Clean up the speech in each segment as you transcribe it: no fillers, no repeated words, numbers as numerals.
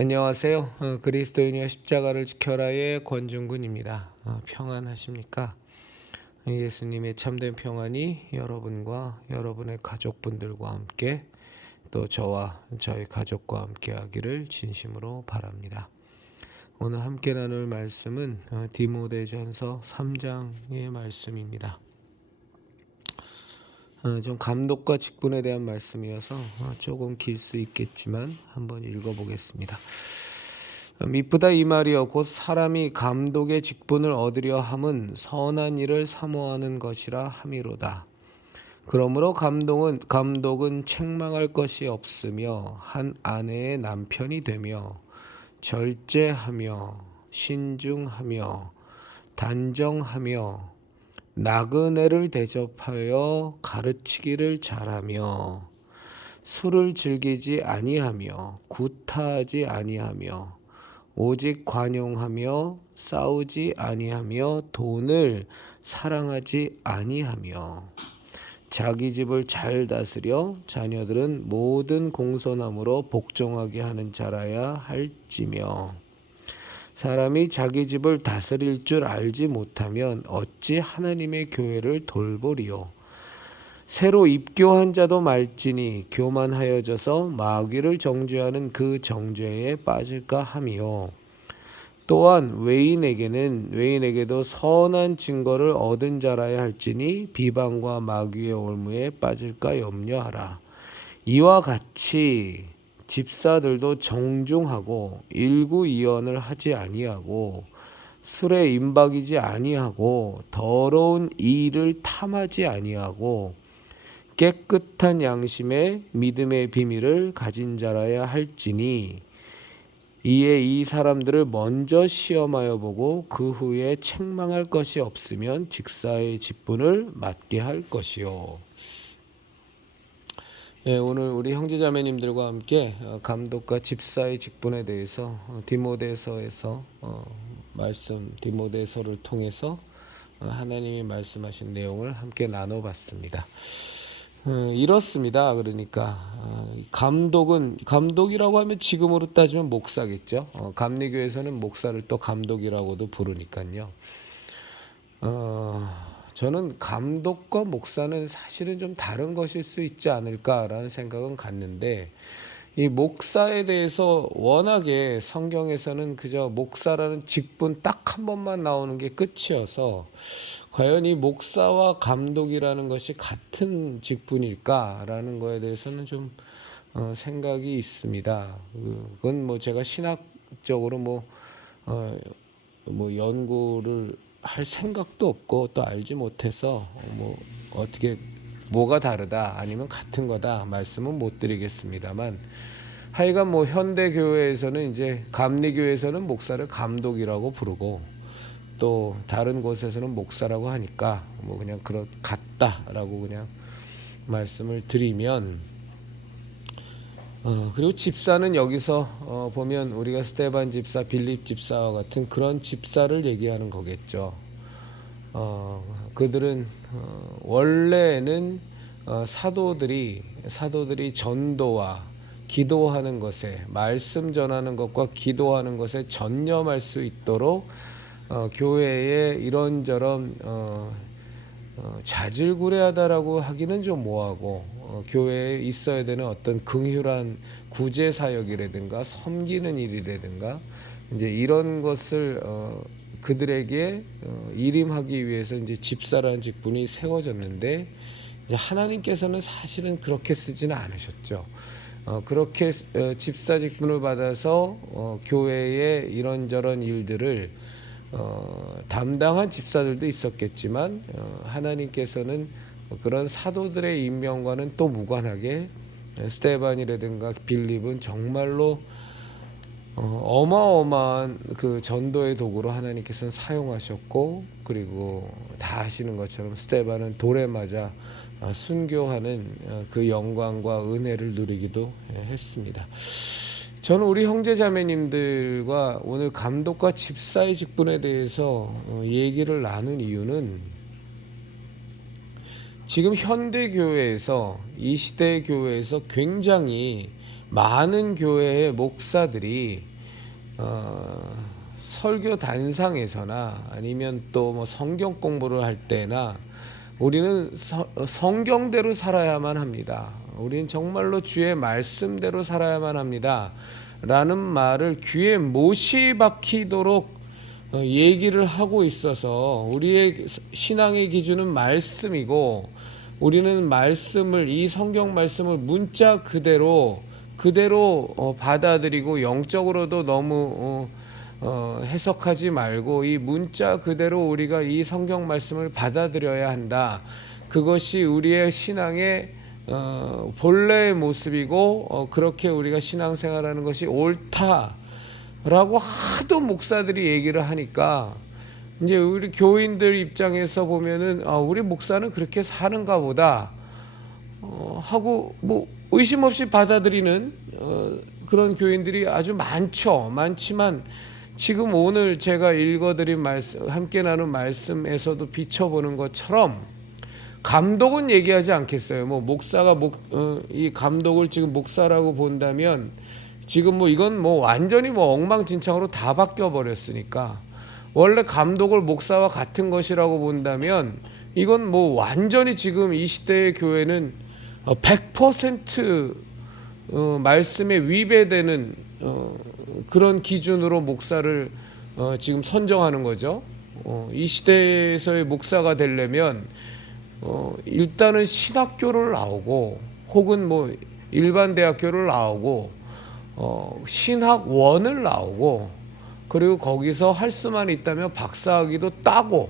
안녕하세요. 그리스도인이여 십자가를 지켜라의 권중근입니다. 평안하십니까? 예수님의 참된 평안이 여러분과 여러분의 가족분들과 함께 또 저와 저희 가족과 함께 하기를 진심으로 바랍니다. 오늘 함께 나눌 말씀은 디모데전서 3장의 말씀입니다. 좀 감독과 직분에 대한 말씀이어서 조금 길 수 있겠지만 한번 읽어보겠습니다. 미쁘다 이 말이여 곧 사람이 감독의 직분을 얻으려 함은 선한 일을 사모하는 것이라 함이로다. 그러므로 감독은 책망할 것이 없으며 한 아내의 남편이 되며 절제하며 신중하며 단정하며 나그네를 대접하여 가르치기를 잘하며 술을 즐기지 아니하며 구타하지 아니하며 오직 관용하며 싸우지 아니하며 돈을 사랑하지 아니하며 자기 집을 잘 다스려 자녀들은 모든 공손함으로 복종하게 하는 자라야 할지며 사람이 자기 집을 다스릴 줄 알지 못하면 어찌 하나님의 교회를 돌보리요. 새로 입교한 자도 말지니 교만하여져서 마귀를 정죄하는 그 정죄에 빠질까 하며 또한 외인에게도 선한 증거를 얻은 자라야 할지니 비방과 마귀의 올무에 빠질까 염려하라. 이와 같이 집사들도 정중하고 일구이언을 하지 아니하고 술에 임박이지 아니하고 더러운 일을 탐하지 아니하고 깨끗한 양심에 믿음의 비밀을 가진 자라야 할지니 이에 이 사람들을 먼저 시험하여 보고 그 후에 책망할 것이 없으면 직사의 직분을 맡게 할 것이요. 오늘 우리 형제자매님들과 함께 감독과 집사의 직분에 대해서 디모데서에서 디모데서를 통해서 하나님이 말씀하신 내용을 함께 나눠봤습니다. 이렇습니다. 그러니까 감독이라고 하면 지금으로 따지면 목사겠죠. 감리교에서는 목사를 또 감독이라고도 부르니까요. 저는 감독과 목사는 사실은 좀 다른 것일 수 있지 않을까라는 생각은 갖는데 이 목사에 대해서 워낙에 성경에서는 그저 목사라는 직분 딱 한 번만 나오는 게 끝이어서 과연 이 목사와 감독이라는 것이 같은 직분일까라는 거에 대해서는 좀 생각이 있습니다. 그건 뭐 제가 신학적으로 뭐 연구를 할 생각도 없고 또 알지 못해서 어떻게 뭐가 다르다 아니면 같은 거다 말씀은 못 드리겠습니다만 하여간 현대 교회에서는 이제 감리교에서는 목사를 감독이라고 부르고 또 다른 곳에서는 목사라고 하니까 그냥 같다라고 그냥 말씀을 드리면 그리고 집사는 여기서 보면 우리가 스데반 집사, 빌립 집사와 같은 그런 집사를 얘기하는 거겠죠. 그들은 원래는 사도들이 전도와 기도하는 것에 말씀 전하는 것과 기도하는 것에 전념할 수 있도록 교회에 이런저런 자질구레하다라고 하기는 좀 뭐하고 교회에 있어야 되는 어떤 긍휼한 구제 사역이라든가 섬기는 일이라든가 이제 이런 것을 그들에게 일임하기 위해서 이제 집사라는 직분이 세워졌는데 이제 하나님께서는 사실은 그렇게 쓰지는 않으셨죠. 그렇게 집사 직분을 받아서 교회의 이런저런 일들을 담당한 집사들도 있었겠지만 하나님께서는 그런 사도들의 임명과는 또 무관하게 스데반이라든가 빌립은 정말로 어마어마한 그 전도의 도구로 하나님께서는 사용하셨고 그리고 다 아시는 것처럼 스데반은 돌에 맞아 순교하는 그 영광과 은혜를 누리기도 했습니다. 저는 우리 형제자매님들과 오늘 감독과 집사의 직분에 대해서 얘기를 나눈 이유는 지금 현대 교회에서 이 시대의 교회에서 굉장히 많은 교회의 목사들이 설교 단상에서나 아니면 또 뭐 성경 공부를 할 때나 우리는 성경대로 살아야만 합니다. 우리는 정말로 주의 말씀대로 살아야만 합니다. 라는 말을 귀에 못이 박히도록 얘기를 하고 있어서 우리의 신앙의 기준은 말씀이고 우리는 말씀을 이 성경 말씀을 문자 그대로 받아들이고 영적으로도 너무 해석하지 말고 이 문자 그대로 우리가 이 성경 말씀을 받아들여야 한다. 그것이 우리의 신앙의 본래의 모습이고 그렇게 우리가 신앙생활하는 것이 옳다라고 하도 목사들이 얘기를 하니까 이제 우리 교인들 입장에서 보면은 우리 목사는 그렇게 사는가 보다 하고 뭐 의심 없이 받아들이는 그런 교인들이 아주 많지만 지금 오늘 제가 읽어드린 말씀, 함께 나눈 말씀에서도 비춰보는 것처럼 감독은 얘기하지 않겠어요. 뭐 목사가 이 감독을 지금 목사라고 본다면 지금 뭐 이건 뭐 완전히 뭐 엉망진창으로 다 바뀌어 버렸으니까 원래 감독을 목사와 같은 것이라고 본다면 이건 뭐 완전히 지금 이 시대의 교회는 100% 말씀에 위배되는 그런 기준으로 목사를 지금 선정하는 거죠. 이 시대에서의 목사가 되려면 일단은 신학교를 나오고 혹은 뭐 일반 대학교를 나오고 신학원을 나오고 그리고 거기서 할 수만 있다면 박사학위도 따고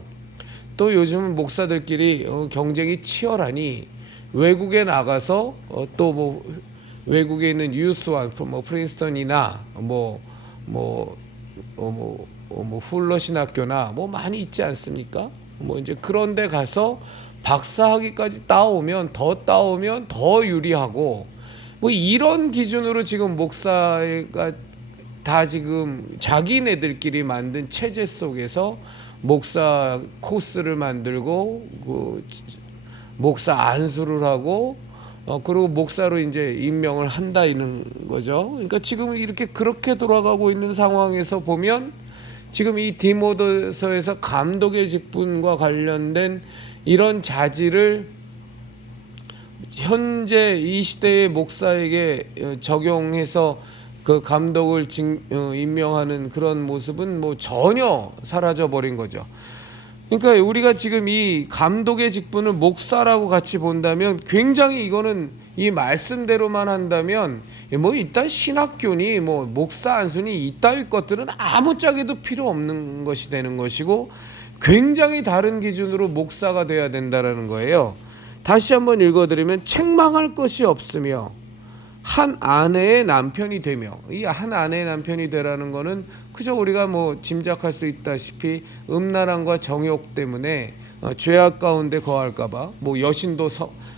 또 요즘은 목사들끼리 경쟁이 치열하니 외국에 나가서 또 뭐 외국에 있는 유스와 뭐 프린스턴이나 뭐 훌러 신학교나 뭐 많이 있지 않습니까? 뭐 이제 그런데 가서 박사학위까지 따오면 더 유리하고 뭐 이런 기준으로 지금 목사가 다 지금 자기네들끼리 만든 체제 속에서 목사 코스를 만들고 그 목사 안수를 하고 그리고 목사로 이제 임명을 한다 이는 거죠. 그러니까 지금 이렇게 그렇게 돌아가고 있는 상황에서 보면 지금 이 디모데서에서 감독의 직분과 관련된 이런 자질을 현재 이 시대의 목사에게 적용해서 그 감독을 임명하는 그런 모습은 뭐 전혀 사라져 버린 거죠. 그러니까 우리가 지금 이 감독의 직분을 목사라고 같이 본다면 굉장히 이거는 이 말씀대로만 한다면 뭐 일단 신학교니 뭐 목사 안수니 이따위 것들은 아무짝에도 필요 없는 것이 되는 것이고 굉장히 다른 기준으로 목사가 돼야 된다라는 거예요. 다시 한번 읽어드리면 책망할 것이 없으며 한 아내의 남편이 되며 이 한 아내의 남편이 되라는 거는 그저 우리가 뭐 짐작할 수 있다시피 음란함과 정욕 때문에 죄악 가운데 거할까봐 뭐 여신도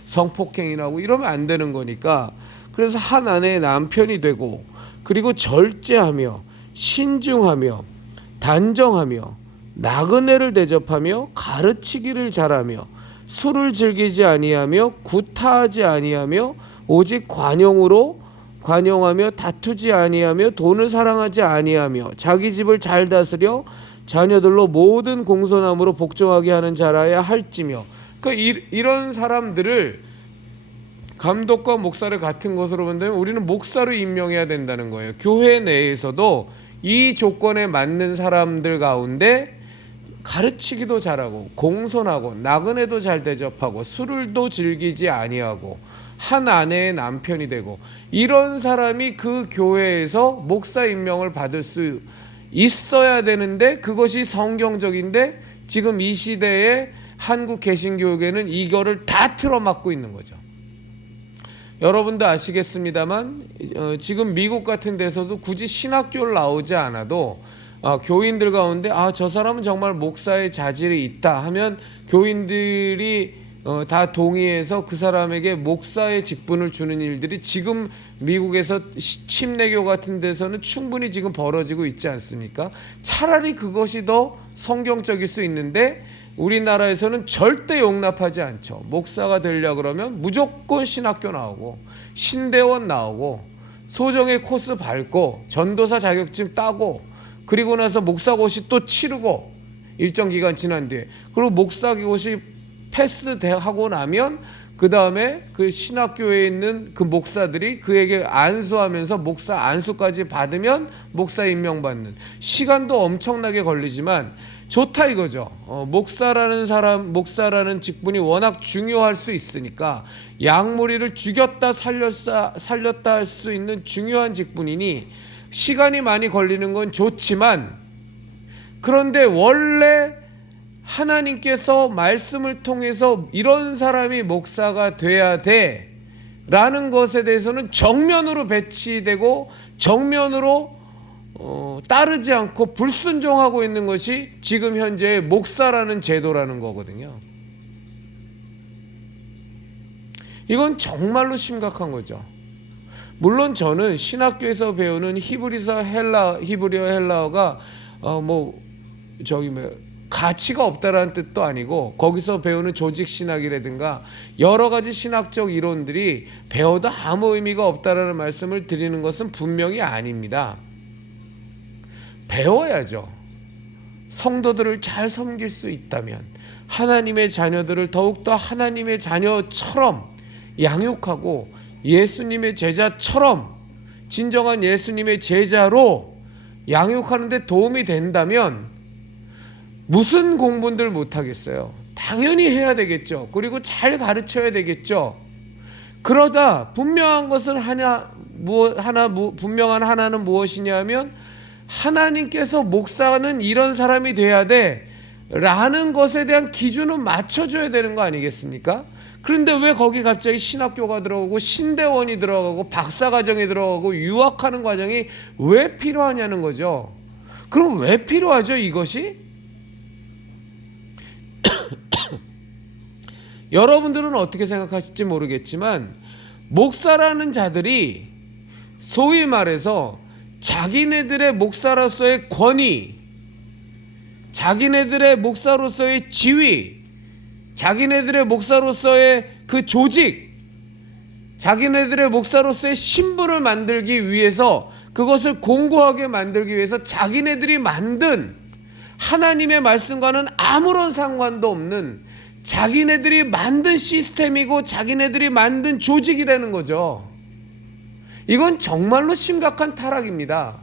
성폭행이라고 이러면 안 되는 거니까 그래서 한 아내의 남편이 되고 그리고 절제하며 신중하며 단정하며 나그네를 대접하며 가르치기를 잘하며 술을 즐기지 아니하며 구타하지 아니하며 오직 관용하며 다투지 아니하며 돈을 사랑하지 아니하며 자기 집을 잘 다스려 자녀들로 모든 공손함으로 복종하게 하는 자라야 할지며 그러니까 이런 사람들을 감독과 목사를 같은 것으로 본다면 우리는 목사로 임명해야 된다는 거예요. 교회 내에서도 이 조건에 맞는 사람들 가운데 가르치기도 잘하고 공손하고 나그네도 잘 대접하고 술을도 즐기지 아니하고 한 아내의 남편이 되고 이런 사람이 그 교회에서 목사 임명을 받을 수 있어야 되는데 그것이 성경적인데 지금 이 시대의 한국 개신교회는 이거를 다 틀어막고 있는 거죠. 여러분도 아시겠습니다만 지금 미국 같은 데서도 굳이 신학교를 나오지 않아도 교인들 가운데 저 사람은 정말 목사의 자질이 있다 하면 교인들이 다 동의해서 그 사람에게 목사의 직분을 주는 일들이 지금 미국에서 침례교 같은 데서는 충분히 지금 벌어지고 있지 않습니까? 차라리 그것이 더 성경적일 수 있는데 우리나라에서는 절대 용납하지 않죠. 목사가 되려고 그러면 무조건 신학교 나오고 신대원 나오고 소정의 코스 밟고 전도사 자격증 따고 그리고 나서 목사고시 또 치르고 일정 기간 지난 뒤에 그리고 목사고시 패스하고 나면 그 다음에 그 신학교에 있는 그 목사들이 그에게 안수하면서 목사 안수까지 받으면 목사 임명받는 시간도 엄청나게 걸리지만 좋다 이거죠. 목사라는 직분이 워낙 중요할 수 있으니까 양무리를 죽였다 살렸다 할 수 있는 중요한 직분이니 시간이 많이 걸리는 건 좋지만 그런데 원래 하나님께서 말씀을 통해서 이런 사람이 목사가 돼야 돼 라는 것에 대해서는 정면으로 배치되고 정면으로 따르지 않고 불순종하고 있는 것이 지금 현재의 목사라는 제도라는 거거든요. 이건 정말로 심각한 거죠. 물론 저는 신학교에서 배우는 히브리어 헬라어가 가치가 없다라는 뜻도 아니고 거기서 배우는 조직 신학이라든가 여러 가지 신학적 이론들이 배워도 아무 의미가 없다라는 말씀을 드리는 것은 분명히 아닙니다. 배워야죠. 성도들을 잘 섬길 수 있다면 하나님의 자녀들을 더욱더 하나님의 자녀처럼 양육하고 예수님의 제자처럼 진정한 예수님의 제자로 양육하는 데 도움이 된다면 무슨 공부들 못하겠어요. 당연히 해야 되겠죠. 그리고 잘 가르쳐야 되겠죠. 그러다 분명한 것은 분명한 하나는 무엇이냐 하면 하나님께서 목사는 이런 사람이 돼야 돼 라는 것에 대한 기준은 맞춰줘야 되는 거 아니겠습니까? 그런데 왜 거기 갑자기 신학교가 들어가고 신대원이 들어가고 박사과정이 들어가고 유학하는 과정이 왜 필요하냐는 거죠. 그럼 왜 필요하죠 이것이? 여러분들은 어떻게 생각하실지 모르겠지만 목사라는 자들이 소위 말해서 자기네들의 목사로서의 권위, 자기네들의 목사로서의 지위, 자기네들의 목사로서의 그 조직, 자기네들의 목사로서의 신분을 만들기 위해서 그것을 공고하게 만들기 위해서 자기네들이 만든 하나님의 말씀과는 아무런 상관도 없는 자기네들이 만든 시스템이고 자기네들이 만든 조직이라는 거죠. 이건 정말로 심각한 타락입니다.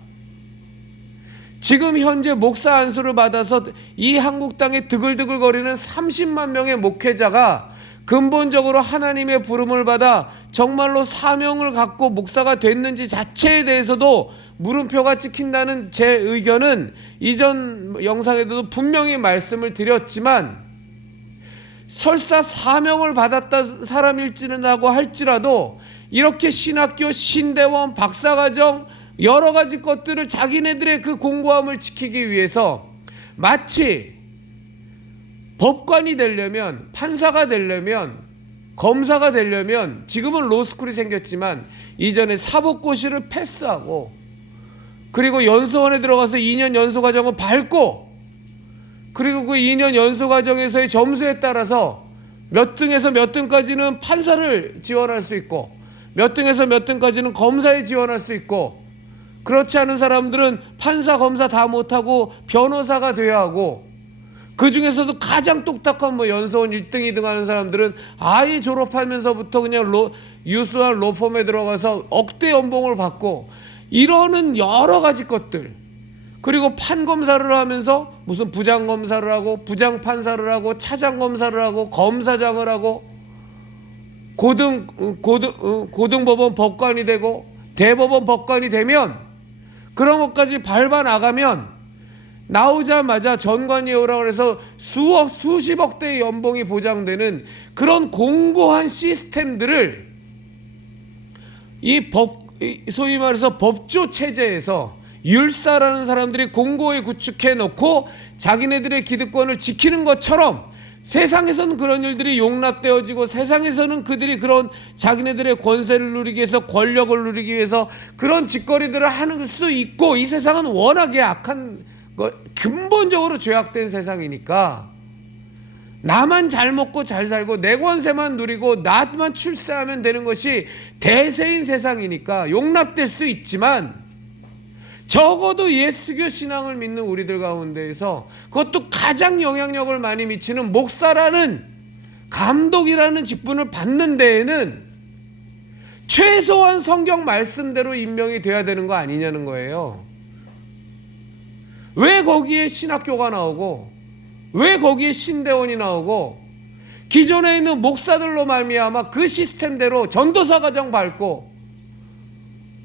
지금 현재 목사 안수를 받아서 이 한국 땅에 드글드글거리는 30만 명의 목회자가 근본적으로 하나님의 부름을 받아 정말로 사명을 갖고 목사가 됐는지 자체에 대해서도 물음표가 찍힌다는 제 의견은 이전 영상에도 분명히 말씀을 드렸지만 설사 사명을 받았다 사람일지라고 할지라도 이렇게 신학교, 신대원, 박사과정 여러 가지 것들을 자기네들의 그 공고함을 지키기 위해서 마치 법관이 되려면, 판사가 되려면, 검사가 되려면 지금은 로스쿨이 생겼지만 이전에 사법고시를 패스하고 그리고 연수원에 들어가서 2년 연수과정을 밟고 그리고 그 2년 연수과정에서의 점수에 따라서 몇 등에서 몇 등까지는 판사를 지원할 수 있고 몇 등에서 몇 등까지는 검사에 지원할 수 있고 그렇지 않은 사람들은 판사, 검사 다 못하고 변호사가 돼야 하고 그 중에서도 가장 똑딱한 연수원 1등, 2등 하는 사람들은 아예 졸업하면서부터 그냥 유수한 로펌에 들어가서 억대 연봉을 받고 이러는 여러 가지 것들 그리고 판검사를 하면서 무슨 부장검사를 하고 부장판사를 하고 차장검사를 하고 검사장을 하고 고등법원 법관이 되고 대법원 법관이 되면 그런 것까지 밟아 나가면 나오자마자 전관예우라고 해서 수억 수십억 대의 연봉이 보장되는 그런 공고한 시스템들을 소위 말해서 법조 체제에서 율사라는 사람들이 공고히 구축해 놓고 자기네들의 기득권을 지키는 것처럼 세상에서는 그런 일들이 용납되어지고 세상에서는 그들이 그런 자기네들의 권세를 누리기 위해서 권력을 누리기 위해서 그런 짓거리들을 하는 수 있고 이 세상은 워낙에 악한 근본적으로 죄악된 세상이니까 나만 잘 먹고 잘 살고 내 권세만 누리고 나만 출세하면 되는 것이 대세인 세상이니까 용납될 수 있지만, 적어도 예수교 신앙을 믿는 우리들 가운데에서 그것도 가장 영향력을 많이 미치는 목사라는, 감독이라는 직분을 받는 데에는 최소한 성경 말씀대로 임명이 돼야 되는 거 아니냐는 거예요. 왜 거기에 신학교가 나오고, 왜 거기에 신대원이 나오고, 기존에 있는 목사들로 말미암아 그 시스템대로 전도사 과정 밟고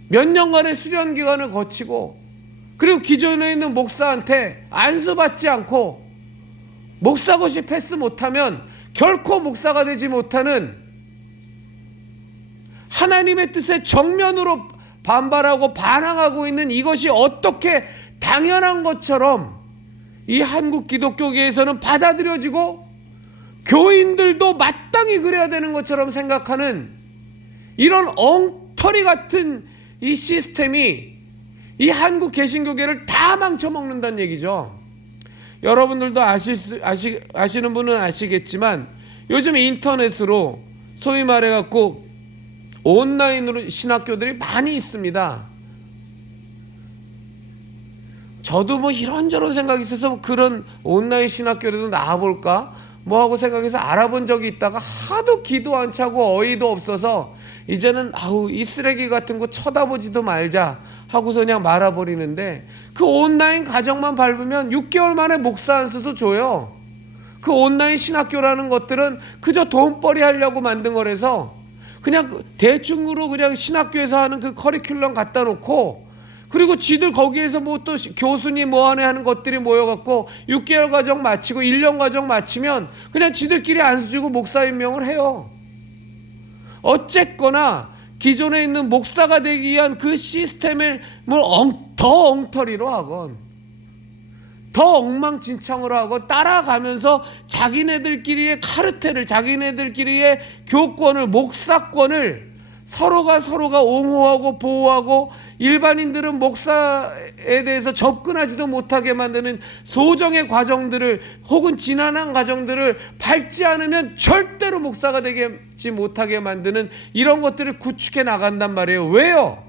몇 년간의 수련 기간을 거치고, 그리고 기존에 있는 목사한테 안수받지 않고 목사고시 패스 못하면 결코 목사가 되지 못하는, 하나님의 뜻에 정면으로 반발하고 반항하고 있는 이것이 어떻게 당연한 것처럼 이 한국 기독교계에서는 받아들여지고 교인들도 마땅히 그래야 되는 것처럼 생각하는 이런 엉터리 같은 이 시스템이 이 한국 개신교계를 다 망쳐먹는다는 얘기죠. 여러분들도 아시는 분은 아시겠지만 요즘 인터넷으로 소위 말해갖고 온라인으로 신학교들이 많이 있습니다. 저도 뭐 이런저런 생각이 있어서 그런 온라인 신학교라도 나와볼까 뭐 하고 생각해서 알아본 적이 있다가 하도 기도 안 차고 어이도 없어서 이제는 이 쓰레기 같은 거 쳐다보지도 말자 하고서 그냥 말아버리는데, 그 온라인 가정만 밟으면 6개월 만에 목사 안수도 줘요. 그 온라인 신학교라는 것들은 그저 돈벌이 하려고 만든 거라서 그냥 대충으로 그냥 신학교에서 하는 그 커리큘럼 갖다 놓고, 그리고 지들 거기에서 뭐 또 교수님 뭐 하네 하는 것들이 모여갖고 6개월 과정 마치고 1년 과정 마치면 그냥 지들끼리 안수 주고 목사 임명을 해요. 어쨌거나 기존에 있는 목사가 되기 위한 그 시스템을 더 엉터리로 하건 더 엉망진창으로 하고 따라가면서 자기네들끼리의 카르텔을, 자기네들끼리의 교권을, 목사권을 서로가 옹호하고 보호하고, 일반인들은 목사에 대해서 접근하지도 못하게 만드는 소정의 과정들을, 혹은 지난한 과정들을 밟지 않으면 절대로 목사가 되지 못하게 만드는 이런 것들을 구축해 나간단 말이에요. 왜요?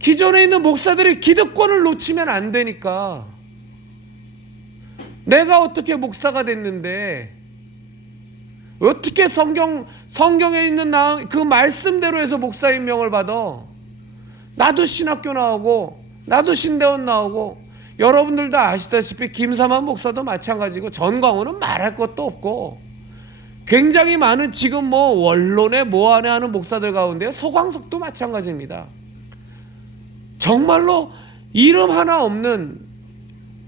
기존에 있는 목사들이 기득권을 놓치면 안 되니까. 내가 어떻게 목사가 됐는데, 어떻게 성경에 있는 그 말씀대로 해서 목사 임명을 받아? 나도 신학교 나오고 나도 신대원 나오고, 여러분들도 아시다시피 김삼환 목사도 마찬가지고, 전광훈은 말할 것도 없고, 굉장히 많은 지금 뭐 원론에 뭐하네 하는 목사들 가운데 서광석도 마찬가지입니다. 정말로 이름 하나 없는,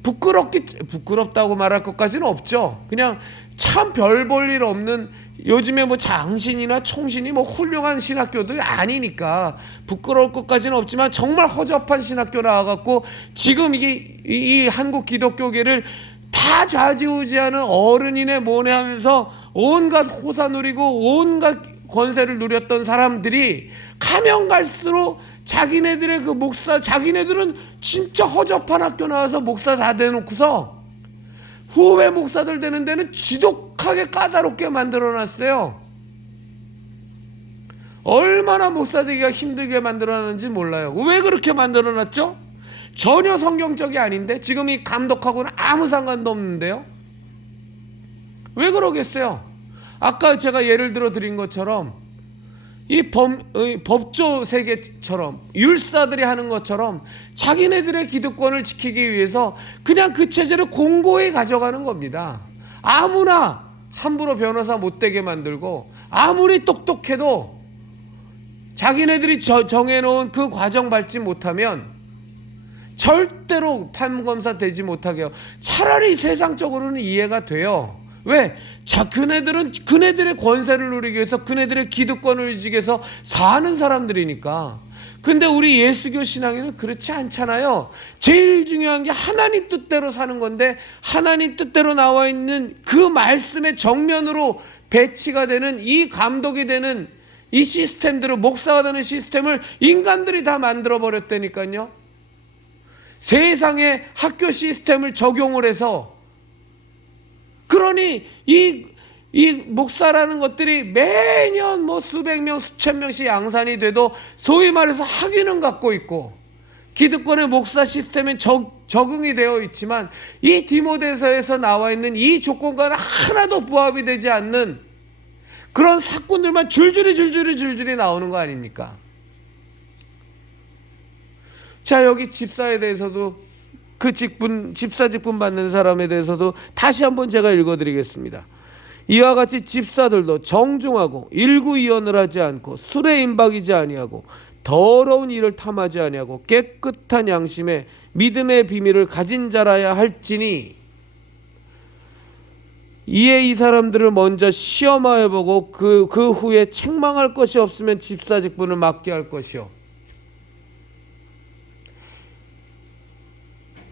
부끄럽다고 말할 것까지는 없죠. 그냥 참 별 볼 일 없는, 요즘에 뭐 장신이나 총신이 뭐 훌륭한 신학교도 아니니까 부끄러울 것까지는 없지만, 정말 허접한 신학교 나와갖고 지금 이 한국 기독교계를 다 좌지우지하는 어른이네 뭐네 하면서 온갖 호사 누리고 온갖 권세를 누렸던 사람들이 가면 갈수록 자기네들의 그 목사, 자기네들은 진짜 허접한 학교 나와서 목사 다 대놓고서 후배 목사들 되는 데는 지독하게 까다롭게 만들어놨어요. 얼마나 목사 되기가 힘들게 만들어놨는지 몰라요. 왜 그렇게 만들어놨죠? 전혀 성경적이 아닌데, 지금 이 감독하고는 아무 상관도 없는데요. 왜 그러겠어요? 아까 제가 예를 들어 드린 것처럼 이 법조 세계처럼 율사들이 하는 것처럼 자기네들의 기득권을 지키기 위해서 그냥 그 체제를 공고히 가져가는 겁니다. 아무나 함부로 변호사 못 되게 만들고, 아무리 똑똑해도 자기네들이 정해놓은 그 과정 밟지 못하면 절대로 판검사 되지 못하게 해요. 차라리 세상적으로는 이해가 돼요. 왜? 그네들은 그네들의 권세를 누리기 위해서, 그네들의 기득권을 유지하기 위해서 사는 사람들이니까. 근데 우리 예수교 신앙에는 그렇지 않잖아요. 제일 중요한 게 하나님 뜻대로 사는 건데, 하나님 뜻대로 나와 있는 그 말씀의 정면으로 배치가 되는, 이 감독이 되는 이 시스템들을, 목사가 되는 시스템을 인간들이 다 만들어 버렸다니까요. 세상의 학교 시스템을 적용을 해서, 그러니 이 목사라는 것들이 매년 뭐 수백 명, 수천 명씩 양산이 돼도 소위 말해서 학위는 갖고 있고 기득권의 목사 시스템에 적응이 되어 있지만 이 디모데서에서 나와 있는 이 조건과는 하나도 부합이 되지 않는 그런 사건들만 줄줄이 나오는 거 아닙니까? 자, 여기 집사에 대해서도 그 집사 직분 받는 사람에 대해서도 다시 한번 제가 읽어드리겠습니다. 이와 같이 집사들도 정중하고 일구이언을 하지 않고 술에 임박이지 아니하고 더러운 일을 탐하지 아니하고 깨끗한 양심에 믿음의 비밀을 가진 자라야 할지니 이에 이 사람들을 먼저 시험하여 보고 그 후에 책망할 것이 없으면 집사 직분을 맡게 할 것이요.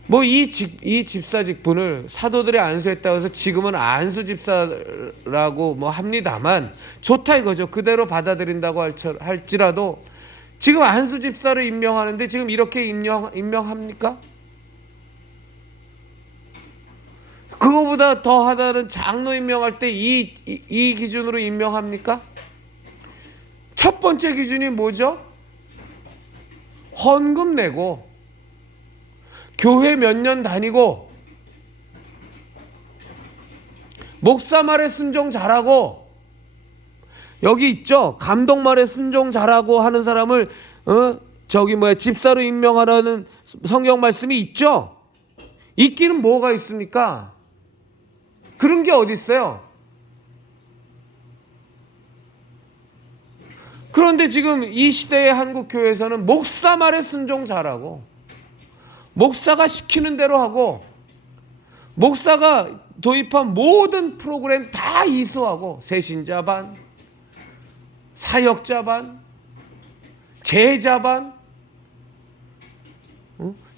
뭐 이 집사 직분을 사도들이 안수했다고 해서 지금은 안수 집사라고 뭐 합니다만 좋다 이거죠. 그대로 받아들인다고 할지라도 지금 안수 집사를 임명하는데 지금 이렇게 임명합니까? 그거보다 더하다는 장로 임명할 때 이 기준으로 임명합니까? 첫 번째 기준이 뭐죠? 헌금 내고 교회 몇 년 다니고 목사 말에 순종 잘하고 여기 있죠. 감독 말에 순종 잘하고 하는 사람을 집사로 임명하라는 성경 말씀이 있죠. 있기는 뭐가 있습니까? 그런 게 어디 있어요? 그런데 지금 이 시대의 한국 교회에서는 목사 말에 순종 잘하고 목사가 시키는 대로 하고 목사가 도입한 모든 프로그램 다 이수하고 새신자반, 사역자반, 제자반,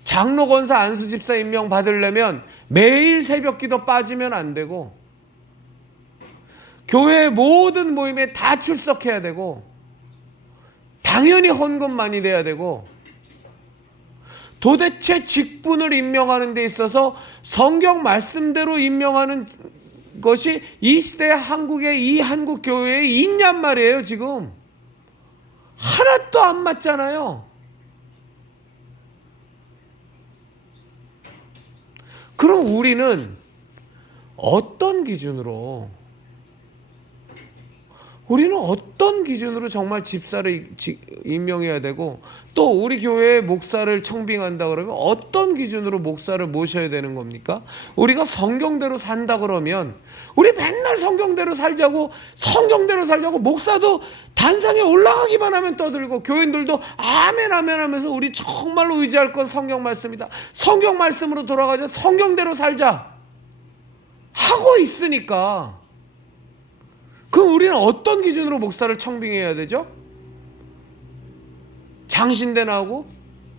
장로 권사 안수 집사 임명 받으려면 매일 새벽기도 빠지면 안 되고 교회 모든 모임에 다 출석해야 되고 당연히 헌금 많이 돼야 되고 도대체 직분을 임명하는 데 있어서 성경 말씀대로 임명하는 것이 이 시대 한국의 이 한국 교회에 있냔 말이에요. 지금 하나도 안 맞잖아요. 그럼 우리는 어떤 기준으로 정말 집사를 임명해야 되고 또 우리 교회의 목사를 청빙한다 그러면 어떤 기준으로 목사를 모셔야 되는 겁니까? 우리가 성경대로 산다 그러면 우리 맨날 성경대로 살자고 목사도 단상에 올라가기만 하면 떠들고 교인들도 아멘 아멘 하면서 우리 정말로 의지할 건 성경 말씀이다. 성경 말씀으로 돌아가자. 성경대로 살자. 하고 있으니까 그럼 우리는 어떤 기준으로 목사를 청빙해야 되죠? 장신대 나오고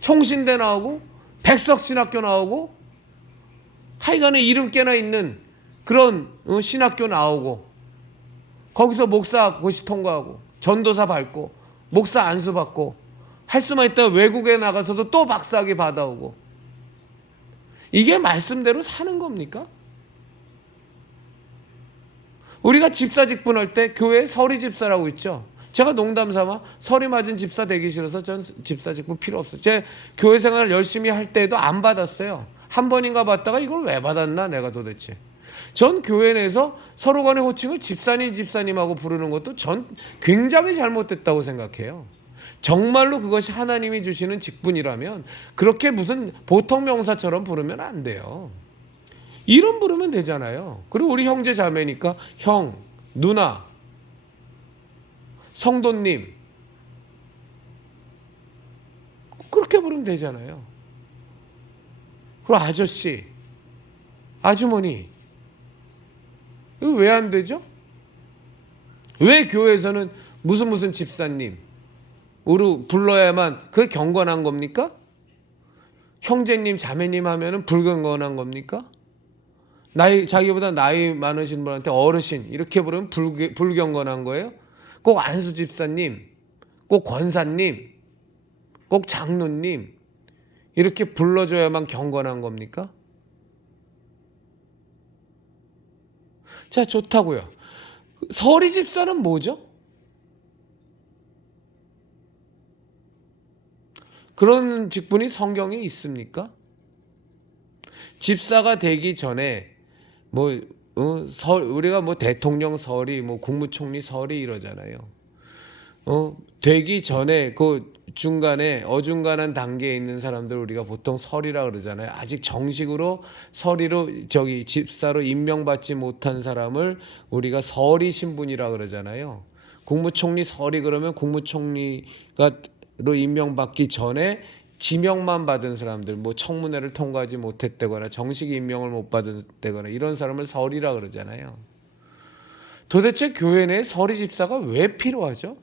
총신대 나오고 백석신학교 나오고 하여간에 이름께나 있는 그런 신학교 나오고 거기서 목사 고시 통과하고 전도사 밟고 목사 안수 받고 할 수만 있다면 외국에 나가서도 또 박사학위 받아오고 이게 말씀대로 사는 겁니까? 우리가 집사 직분할 때 교회에 서리 집사라고 있죠. 제가 농담 삼아 서리 맞은 집사 되기 싫어서 전 집사 직분 필요 없어요. 제 교회 생활 열심히 할 때에도 안 받았어요. 한 번인가 받다가 이걸 왜 받았나 내가 도대체. 전 교회 내에서 서로 간의 호칭을 집사님하고 부르는 것도 전 굉장히 잘못됐다고 생각해요. 정말로 그것이 하나님이 주시는 직분이라면 그렇게 무슨 보통 명사처럼 부르면 안 돼요. 이름 부르면 되잖아요. 그리고 우리 형제 자매니까 형, 누나, 성도님 그렇게 부르면 되잖아요. 그리고 아저씨, 아주머니 이거 왜 안 되죠? 왜 교회에서는 무슨 집사님 우리 불러야만 그게 경건한 겁니까? 형제님, 자매님 하면은 불경건한 겁니까? 자기보다 나이 많으신 분한테 어르신 이렇게 부르면 불경건한 거예요? 꼭 안수 집사님, 꼭 권사님, 꼭 장로님 이렇게 불러줘야만 경건한 겁니까? 자, 좋다고요. 서리 집사는 뭐죠? 그런 직분이 성경에 있습니까? 집사가 되기 전에 뭐 우리가 뭐 대통령 서리, 뭐 국무총리 서리 이러잖아요. 되기 전에 그 중간에 어중간한 단계에 있는 사람들 우리가 보통 서리라 그러잖아요. 아직 정식으로 서리로 집사로 임명받지 못한 사람을 우리가 서리 신분이라 그러잖아요. 국무총리 서리 그러면 국무총리가로 임명받기 전에 지명만 받은 사람들, 뭐 청문회를 통과하지 못했다거나 정식 임명을 못 받았다거나 이런 사람을 서리라 그러잖아요. 도대체 교회 내에 서리 집사가 왜 필요하죠?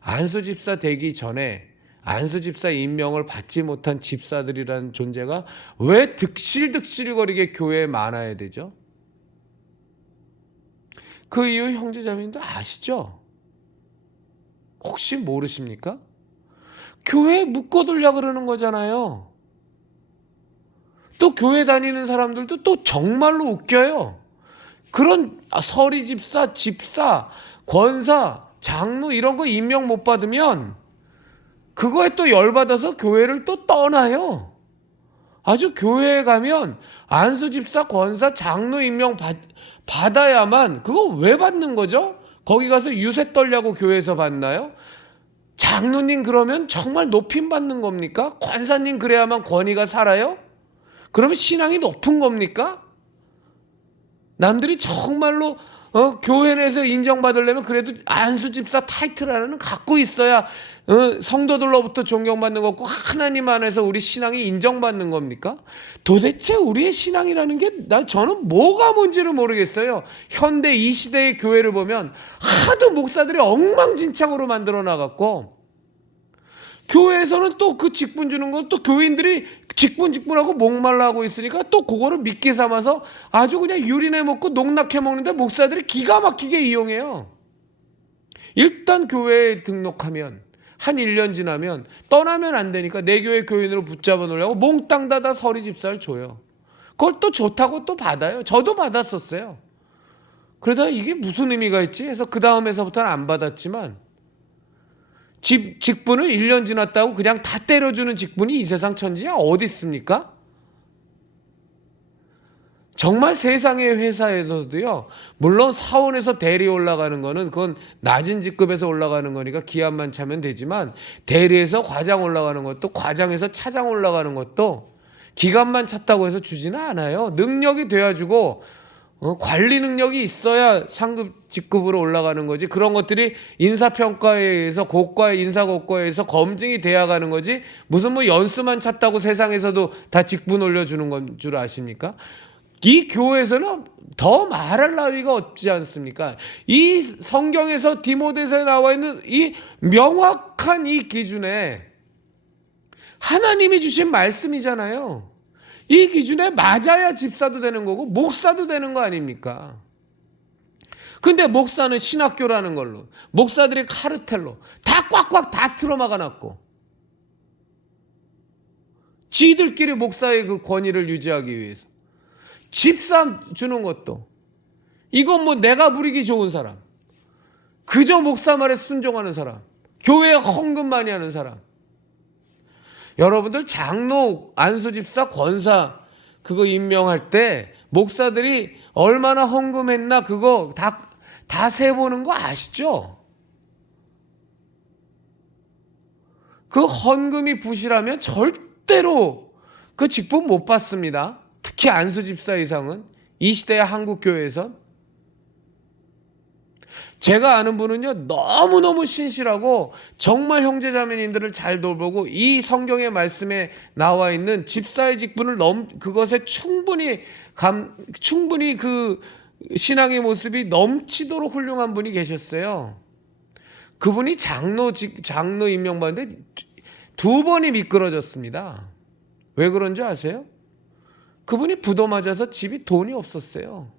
안수 집사 되기 전에 안수 집사 임명을 받지 못한 집사들이라는 존재가 왜 득실득실거리게 교회에 많아야 되죠? 그 이유 형제자매님도 아시죠? 혹시 모르십니까? 교회에 묶어두려 그러는 거잖아요. 또 교회 다니는 사람들도 또 정말로 웃겨요. 그런 서리 집사, 권사, 장로 이런 거 임명 못 받으면 그거에 또 열받아서 교회를 또 떠나요. 아주 교회에 가면 안수 집사, 권사, 장로 임명 받아야만. 그거 왜 받는 거죠? 거기 가서 유세 떨려고 교회에서 받나요? 장로님 그러면 정말 높임 받는 겁니까? 권사님 그래야만 권위가 살아요? 그러면 신앙이 높은 겁니까? 남들이 정말로 교회 내에서 인정받으려면 그래도 안수 집사 타이틀 하나는 갖고 있어야 성도들로부터 존경받는 거고 하나님 안에서 우리 신앙이 인정받는 겁니까? 도대체 우리의 신앙이라는 게 저는 뭐가 뭔지를 모르겠어요. 현대 이 시대의 교회를 보면 하도 목사들이 엉망진창으로 만들어 나갔고 교회에서는 또 그 직분 주는 건 또 교인들이 직분하고 목말라 하고 있으니까 또 그거를 미끼 삼아서 아주 그냥 유린해 먹고 농락해 먹는데 목사들이 기가 막히게 이용해요. 일단 교회에 등록하면 한 1년 지나면 떠나면 안 되니까 내 교회 교인으로 붙잡아 놓으려고 몽땅 닫아 서리 집사를 줘요. 그걸 또 좋다고 또 받아요. 저도 받았었어요. 그러다가 이게 무슨 의미가 있지 해서 그 다음에서부터는 안 받았지만 직분을 1년 지났다고 그냥 다 때려주는 직분이 이 세상 천지에 어디 있습니까? 정말 세상의 회사에서도요. 물론 사원에서 대리 올라가는 거는 그건 낮은 직급에서 올라가는 거니까 기한만 차면 되지만 대리에서 과장 올라가는 것도 과장에서 차장 올라가는 것도 기간만 찼다고 해서 주지는 않아요. 능력이 돼야 주고 관리 능력이 있어야 상급 직급으로 올라가는 거지. 그런 것들이 인사평가에 의해서 인사고과에서 검증이 돼야 가는 거지. 무슨 뭐 연수만 찼다고 세상에서도 다 직분 올려주는 건 줄 아십니까? 이 교회에서는 더 말할 나위가 없지 않습니까? 이 성경에서 디모데서에 나와 있는 이 명확한 이 기준에 하나님이 주신 말씀이잖아요. 이 기준에 맞아야 집사도 되는 거고 목사도 되는 거 아닙니까? 근데 목사는 신학교라는 걸로 목사들이 카르텔로 다 꽉꽉 다 틀어막아 놨고 지들끼리 목사의 그 권위를 유지하기 위해서 집사 주는 것도 이건 뭐 내가 부리기 좋은 사람, 그저 목사 말에 순종하는 사람, 교회에 헌금 많이 하는 사람. 여러분들 장로, 안수집사, 권사 그거 임명할 때 목사들이 얼마나 헌금했나 그거 다 세보는 거 아시죠? 그 헌금이 부실하면 절대로 그 직분 못 받습니다. 특히 안수집사 이상은 이 시대의 한국교회에선. 제가 아는 분은요 너무너무 신실하고 정말 형제자매님들을 잘 돌보고 이 성경의 말씀에 나와 있는 집사의 직분을 그것에 충분히 그 신앙의 모습이 넘치도록 훌륭한 분이 계셨어요. 그분이 장로 임명받는데 2번이 미끄러졌습니다. 왜 그런지 아세요? 그분이 부도 맞아서 집이 돈이 없었어요.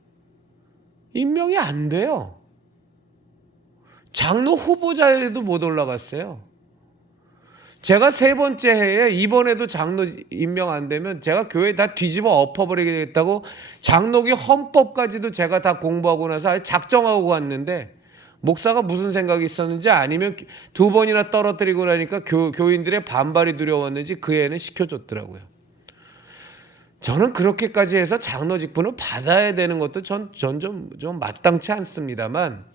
임명이 안 돼요. 장로 후보자에도 못 올라갔어요. 제가 세 번째 해에 이번에도 장로 임명 안 되면 제가 교회 다 뒤집어 엎어버리겠다고 장로기 헌법까지도 제가 다 공부하고 나서 아예 작정하고 갔는데, 목사가 무슨 생각이 있었는지 아니면 두 번이나 떨어뜨리고 나니까 교인들의 반발이 두려웠는지 그 애는 시켜줬더라고요. 저는 그렇게까지 해서 장로 직분을 받아야 되는 것도 좀 마땅치 않습니다만,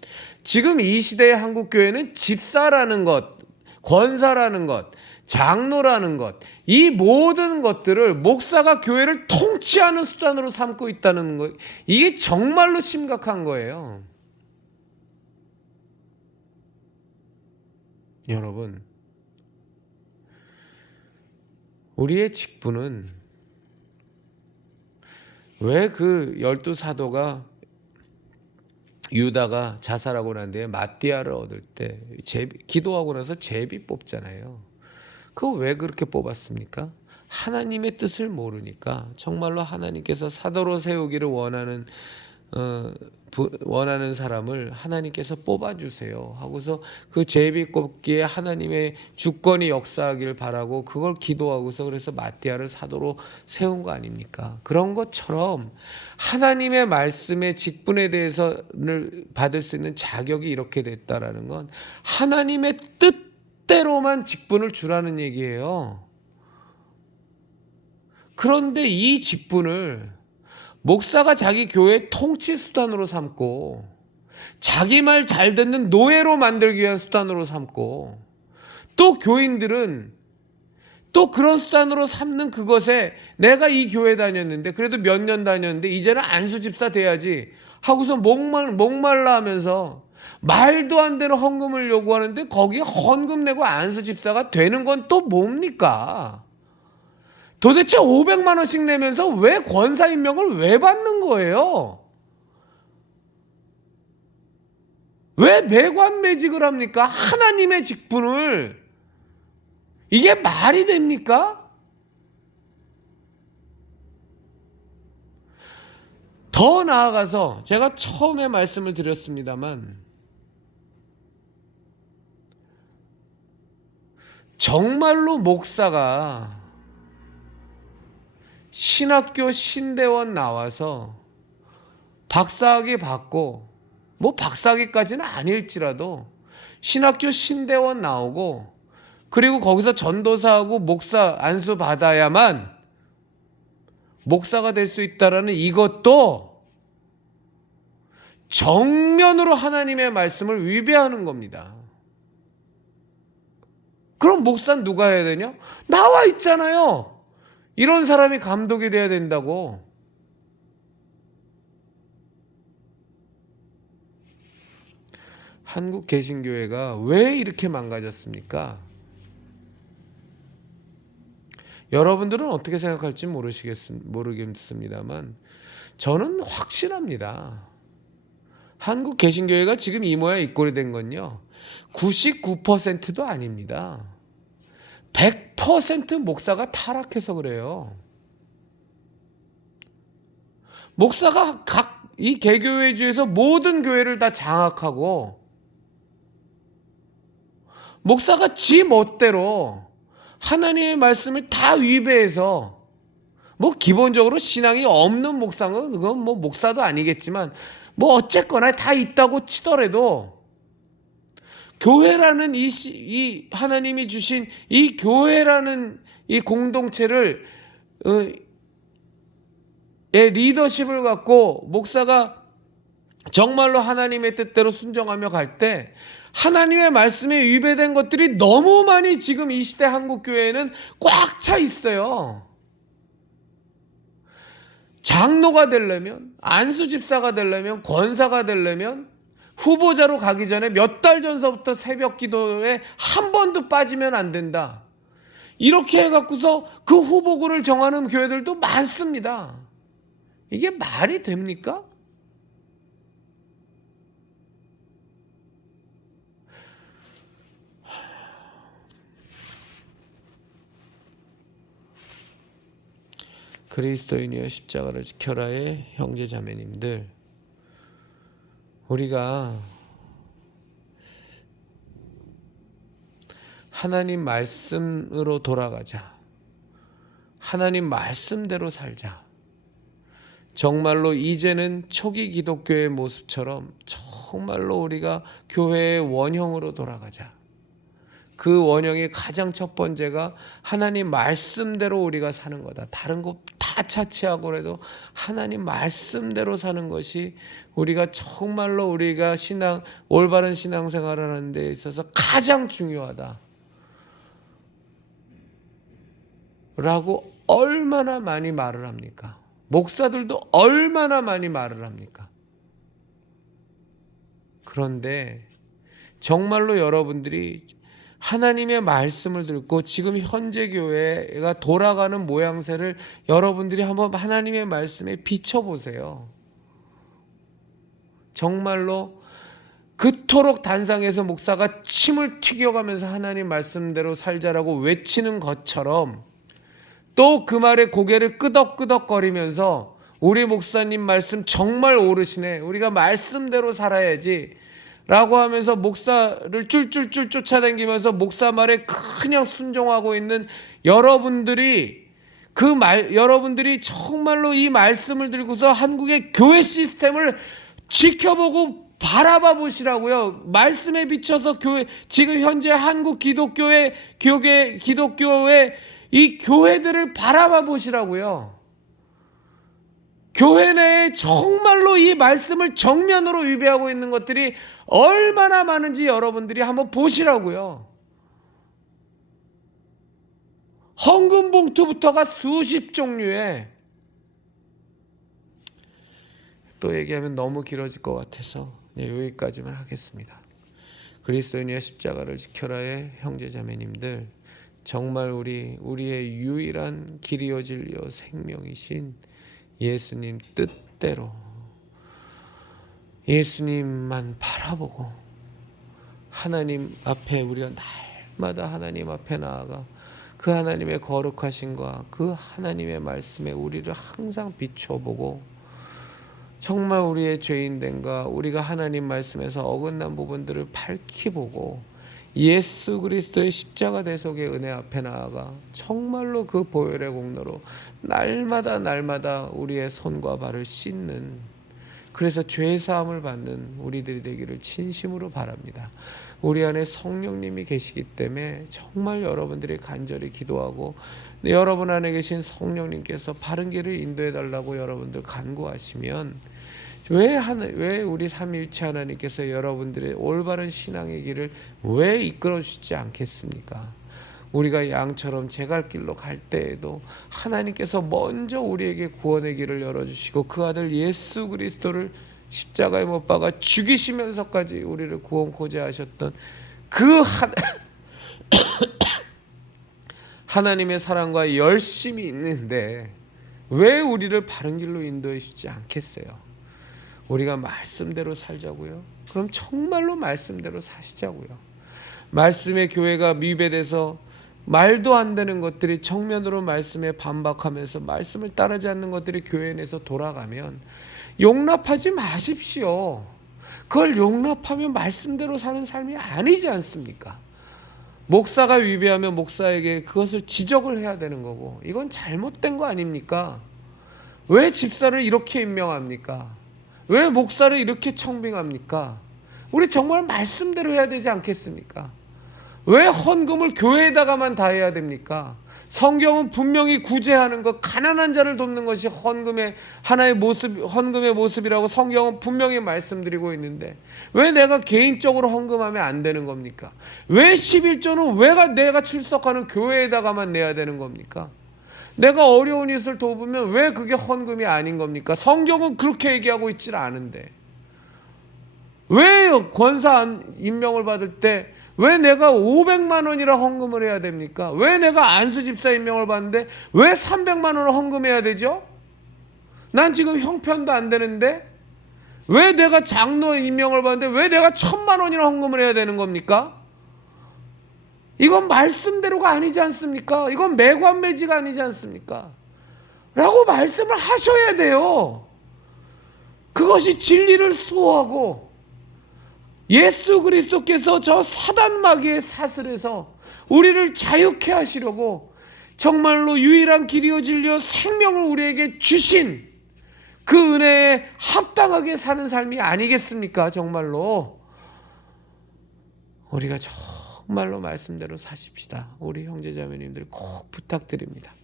지금 이 시대의 한국교회는 집사라는 것, 권사라는 것, 장로라는 것, 이 모든 것들을 목사가 교회를 통치하는 수단으로 삼고 있다는 것, 이게 정말로 심각한 거예요. 여러분, 우리의 직분은 왜 그 12사도가 유다가 자살하고 난 뒤에 마띠아를 얻을 때 기도하고 나서 제비 뽑잖아요. 그거 왜 그렇게 뽑았습니까? 하나님의 뜻을 모르니까, 정말로 하나님께서 사도로 세우기를 원하는 사람을 하나님께서 뽑아주세요 하고서 그 제비 뽑기에 하나님의 주권이 역사하길 바라고 그걸 기도하고서 그래서 마띠아를 사도로 세운 거 아닙니까? 그런 것처럼 하나님의 말씀의 직분에 대해서를 받을 수 있는 자격이 이렇게 됐다라는 건 하나님의 뜻대로만 직분을 주라는 얘기예요. 그런데 이 직분을 목사가 자기 교회 통치 수단으로 삼고, 자기 말 잘 듣는 노예로 만들기 위한 수단으로 삼고, 또 교인들은 또 그런 수단으로 삼는 그것에 내가 이 교회 다녔는데, 그래도 몇 년 다녔는데 이제는 안수집사 돼야지 하고서 목말라 하면서 말도 안 되는 헌금을 요구하는데, 거기에 헌금 내고 안수집사가 되는 건 또 뭡니까? 도대체 500만 원씩 내면서 왜 권사 임명을 왜 받는 거예요? 왜 매관매직을 합니까? 하나님의 직분을. 이게 말이 됩니까? 더 나아가서 제가 처음에 말씀을 드렸습니다만, 정말로 목사가 신학교 신대원 나와서 박사학위 받고, 뭐 박사학위까지는 아닐지라도 신학교 신대원 나오고, 그리고 거기서 전도사하고 목사 안수 받아야만 목사가 될 수 있다라는 이것도 정면으로 하나님의 말씀을 위배하는 겁니다. 그럼 목사는 누가 해야 되냐? 나와 있잖아요. 이런 사람이 감독이 돼야 된다고. 한국 개신교회가 왜 이렇게 망가졌습니까? 여러분들은 어떻게 생각할지 모르겠습니다만 저는 확실합니다. 한국 개신교회가 지금 이 모양 이 꼴이 된 건요, 99%도 아닙니다. 100% 목사가 타락해서 그래요. 목사가 이 개교회주에서 모든 교회를 다 장악하고, 목사가 지 멋대로 하나님의 말씀을 다 위배해서, 뭐 기본적으로 신앙이 없는 목사는 그건 뭐 목사도 아니겠지만 뭐 어쨌거나 다 있다고 치더라도, 교회라는 이 하나님이 주신 이 교회라는 이 공동체를 리더십을 갖고 목사가 정말로 하나님의 뜻대로 순종하며 갈 때, 하나님의 말씀에 위배된 것들이 너무 많이 지금 이 시대 한국 교회에는 꽉 차 있어요. 장로가 되려면, 안수집사가 되려면, 권사가 되려면 후보자로 가기 전에 몇 달 전서부터 새벽 기도에 한 번도 빠지면 안 된다. 이렇게 해갖고서 그 후보군을 정하는 교회들도 많습니다. 이게 말이 됩니까? 그리스도인이여 십자가를 지켜라의 형제 자매님들, 우리가 하나님 말씀으로 돌아가자. 하나님 말씀대로 살자. 정말로 이제는 초기 기독교의 모습처럼 정말로 우리가 교회의 원형으로 돌아가자. 그 원형의 가장 첫 번째가 하나님 말씀대로 우리가 사는 거다. 다른 거 다 차치하고라도 하나님 말씀대로 사는 것이 우리가 정말로 우리가 올바른 신앙생활을 하는 데 있어서 가장 중요하다. 라고 얼마나 많이 말을 합니까? 목사들도 얼마나 많이 말을 합니까? 그런데 정말로 여러분들이 하나님의 말씀을 듣고 지금 현재 교회가 돌아가는 모양새를 여러분들이 한번 하나님의 말씀에 비춰보세요. 정말로 그토록 단상에서 목사가 침을 튀겨가면서 하나님 말씀대로 살자라고 외치는 것처럼 또 그 말에 고개를 끄덕끄덕거리면서 우리 목사님 말씀 정말 옳으시네. 우리가 말씀대로 살아야지. 라고 하면서 목사를 쫄쫄쫄 쫓아다니면서 목사 말에 그냥 순종하고 있는 여러분들이 여러분들이 정말로 이 말씀을 들고서 한국의 교회 시스템을 지켜보고 바라봐 보시라고요. 말씀에 비춰서 지금 현재 한국 기독교의 이 교회들을 바라봐 보시라고요. 교회 내에 정말로 이 말씀을 정면으로 위배하고 있는 것들이 얼마나 많은지 여러분들이 한번 보시라고요. 헌금 봉투부터가 수십 종류의, 또 얘기하면 너무 길어질 것 같아서 여기까지만 하겠습니다. 그리스도인의 십자가를 지켜라의 형제자매님들, 정말 우리의 유일한 길이요 진리요 생명이신 예수님 뜻대로 예수님만 바라보고 하나님 앞에 우리가 날마다 하나님 앞에 나아가 그 하나님의 거룩하심과 그 하나님의 말씀에 우리를 항상 비춰보고 정말 우리의 죄인됨과 우리가 하나님 말씀에서 어긋난 부분들을 밝히 보고 예수 그리스도의 십자가 대속의 은혜 앞에 나아가 정말로 그 보혈의 공로로 날마다 우리의 손과 발을 씻는, 그래서 죄 사함을 받는 우리들이 되기를 진심으로 바랍니다. 우리 안에 성령님이 계시기 때문에 정말 여러분들이 간절히 기도하고 여러분 안에 계신 성령님께서 바른 길을 인도해 달라고 여러분들 간구하시면 왜 우리 삼위일체 하나님께서 여러분들의 올바른 신앙의 길을 왜 이끌어 주시지 않겠습니까? 우리가 양처럼 제갈 길로 갈 때에도 하나님께서 먼저 우리에게 구원의 길을 열어주시고 그 아들 예수 그리스도를 십자가에 못 박아 죽이시면서까지 우리를 구원코자 하셨던 그 하나님의 사랑과 열심이 있는데 왜 우리를 바른 길로 인도해 주지 않겠어요? 우리가 말씀대로 살자고요. 그럼 정말로 말씀대로 사시자고요. 말씀의 교회가 미배돼서 말도 안 되는 것들이 정면으로 말씀에 반박하면서 말씀을 따르지 않는 것들이 교회 내에서 돌아가면 용납하지 마십시오. 그걸 용납하면 말씀대로 사는 삶이 아니지 않습니까? 목사가 위배하면 목사에게 그것을 지적을 해야 되는 거고, 이건 잘못된 거 아닙니까? 왜 집사를 이렇게 임명합니까? 왜 목사를 이렇게 청빙합니까? 우리 정말 말씀대로 해야 되지 않겠습니까? 왜 헌금을 교회에다가만 다 해야 됩니까? 성경은 분명히 구제하는 것, 가난한 자를 돕는 것이 헌금의 하나의 모습, 헌금의 모습이라고 성경은 분명히 말씀드리고 있는데 왜 내가 개인적으로 헌금하면 안 되는 겁니까? 왜 11조는 왜 내가 출석하는 교회에다가만 내야 되는 겁니까? 내가 어려운 이웃을 돕으면 왜 그게 헌금이 아닌 겁니까? 성경은 그렇게 얘기하고 있질 않은데 왜 권사 임명을 받을 때 왜 내가 500만 원이라 헌금을 해야 됩니까? 왜 내가 안수 집사 임명을 받는데 왜 300만 원을 헌금해야 되죠? 난 지금 형편도 안 되는데 왜 내가 장로 임명을 받는데 왜 내가 1000만 원이나 헌금을 해야 되는 겁니까? 이건 말씀대로가 아니지 않습니까? 이건 매관매지가 아니지 않습니까? 라고 말씀을 하셔야 돼요. 그것이 진리를 수호하고 예수 그리스도께서 저 사단 마귀의 사슬에서 우리를 자유케 하시려고 정말로 유일한 길이요 진리요 생명을 우리에게 주신 그 은혜에 합당하게 사는 삶이 아니겠습니까? 정말로 우리가 정말로 말씀대로 사십시다. 우리 형제자매님들 꼭 부탁드립니다.